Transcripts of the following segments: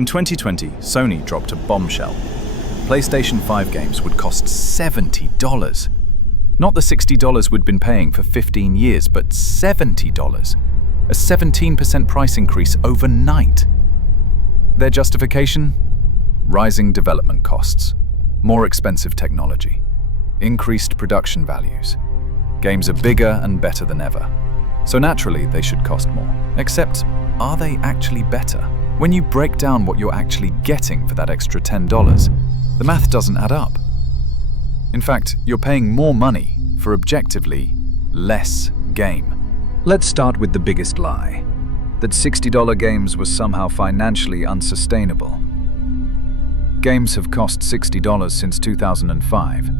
In 2020, Sony dropped a bombshell. PlayStation 5 games would cost $70. Not the $60 we'd been paying for 15 years, but $70. A 17% price increase overnight. Their justification? Rising development costs, more expensive technology, increased production values. Games are bigger and better than ever, so naturally they should cost more. Except, are they actually better? When you break down what you're actually getting for that extra $10, the math doesn't add up. In fact, you're paying more money for objectively less game. Let's start with the biggest lie, that $60 games were somehow financially unsustainable. Games have cost $60 since 2005.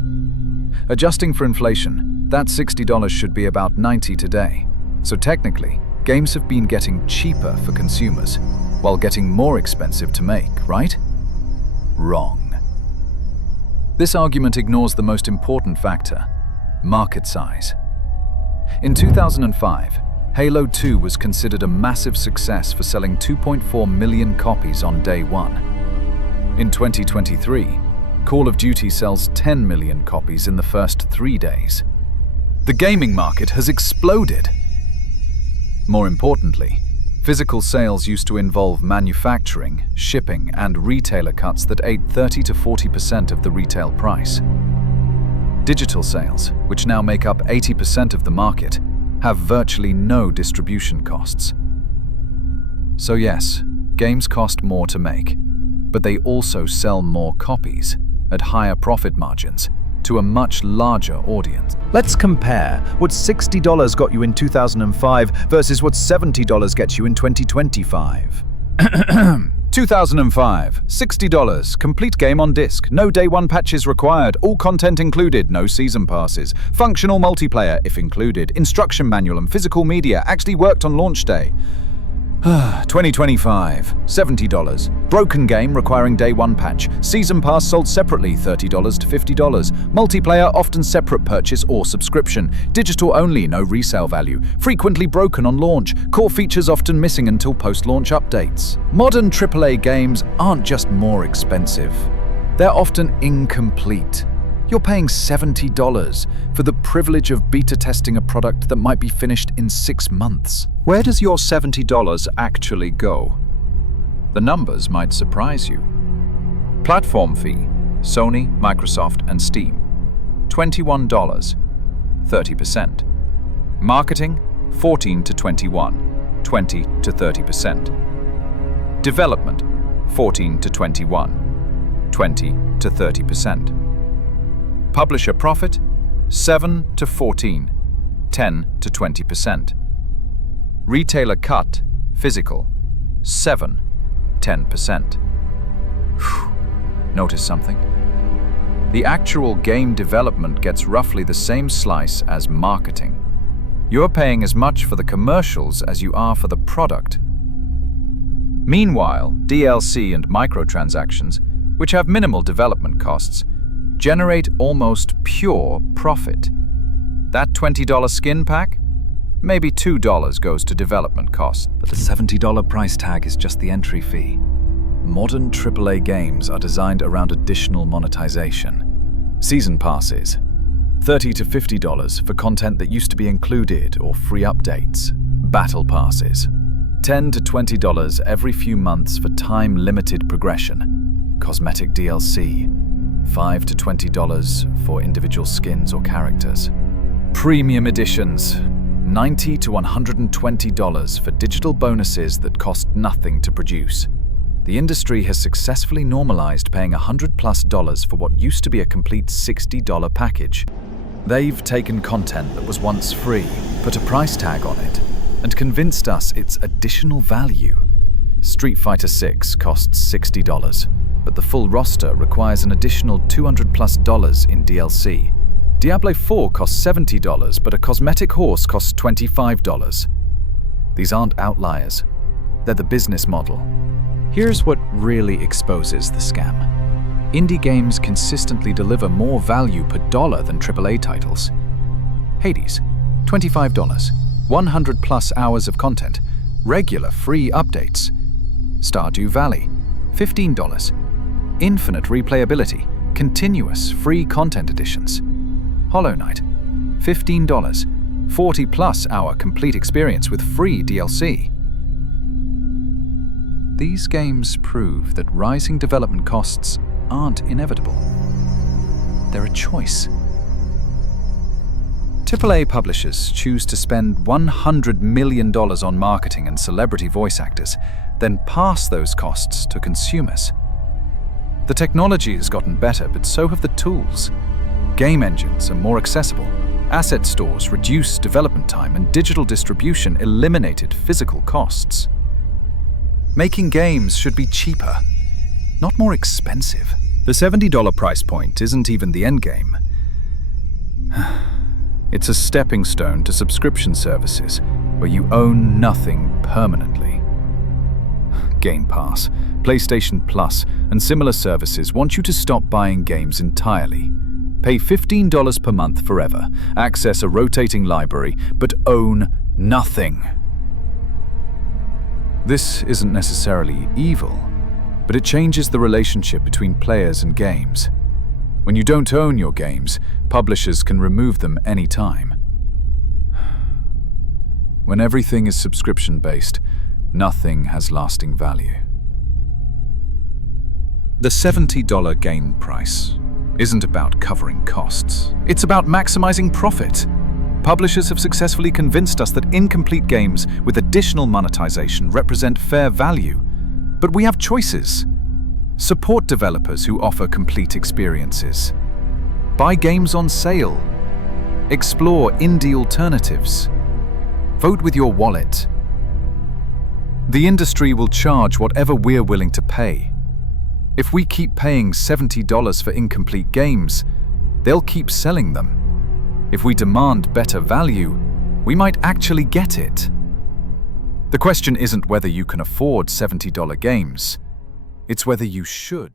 Adjusting for inflation, that $60 should be about $90 today. So technically, games have been getting cheaper for consumers, while getting more expensive to make, right? Wrong. This argument ignores the most important factor: market size. In 2005, Halo 2 was considered a massive success for selling 2.4 million copies on day one. In 2023, Call of Duty sells 10 million copies in the first 3 days. The gaming market has exploded. More importantly, physical sales used to involve manufacturing, shipping, and retailer cuts that ate 30 to 40% of the retail price. Digital sales, which now make up 80% of the market, have virtually no distribution costs. So yes, games cost more to make, but they also sell more copies at higher profit margins to a much larger audience. Let's compare what $60 got you in 2005 versus what $70 gets you in 2025. 2005, $60, complete game on disc, no day one patches required, all content included, no season passes, functional multiplayer if included, instruction manual and physical media actually worked on launch day. 2025, $70, broken game requiring day one patch, season pass sold separately $30 to $50, multiplayer often separate purchase or subscription, digital only, no resale value, frequently broken on launch, core features often missing until post-launch updates. Modern AAA games aren't just more expensive, they're often incomplete. You're paying $70 for the privilege of beta testing a product that might be finished in 6 months. Where does your $70 actually go? The numbers might surprise you. Platform fee, Sony, Microsoft, and Steam, $21, 30%. Marketing, 14 to 21, 20 to 30%. Development, 14 to 21, 20 to 30%. Publisher profit, 7 to 14, 10 to 20%. Retailer cut, physical, 7, 10%. Notice something? The actual game development gets roughly the same slice as marketing. You're paying as much for the commercials as you are for the product. Meanwhile, DLC and microtransactions, which have minimal development costs, generate almost pure profit. That $20 skin pack? Maybe $2 goes to development costs. But the $70 price tag is just the entry fee. Modern AAA games are designed around additional monetization. Season passes, $30 to $50 for content that used to be included or free updates. Battle passes, $10 to $20 every few months for time-limited progression. Cosmetic DLC, $5 to $20 for individual skins or characters. Premium editions, $90 to $120 for digital bonuses that cost nothing to produce. The industry has successfully normalized paying $100+ for what used to be a complete $60 package. They've taken content that was once free, put a price tag on it, and convinced us it's additional value. Street Fighter 6 costs $60, but the full roster requires an additional $200+ in DLC. Diablo 4 costs $70, but a cosmetic horse costs $25. These aren't outliers. They're the business model. Here's what really exposes the scam. Indie games consistently deliver more value per dollar than AAA titles. Hades, $25, 100+ hours of content, regular free updates. Stardew Valley, $15. Infinite replayability, continuous free content editions. Hollow Knight, $15. 40+ hour complete experience with free DLC. These games prove that rising development costs aren't inevitable. They're a choice. AAA publishers choose to spend $100 million on marketing and celebrity voice actors, then pass those costs to consumers. The technology has gotten better, but so have the tools. Game engines are more accessible, asset stores reduced development time, and digital distribution eliminated physical costs. Making games should be cheaper, not more expensive. The $70 price point isn't even the endgame. It's a stepping stone to subscription services where you own nothing permanently. Game Pass, PlayStation Plus, and similar services want you to stop buying games entirely. Pay $15 per month forever, access a rotating library, but own nothing. This isn't necessarily evil, but it changes the relationship between players and games. When you don't own your games, publishers can remove them anytime. When everything is subscription-based, nothing has lasting value. The $70 game price isn't about covering costs. It's about maximizing profit. Publishers have successfully convinced us that incomplete games with additional monetization represent fair value. But we have choices. Support developers who offer complete experiences. Buy games on sale. Explore indie alternatives. Vote with your wallet. The industry will charge whatever we're willing to pay. If we keep paying $70 for incomplete games, they'll keep selling them. If we demand better value, we might actually get it. The question isn't whether you can afford $70 games, it's whether you should.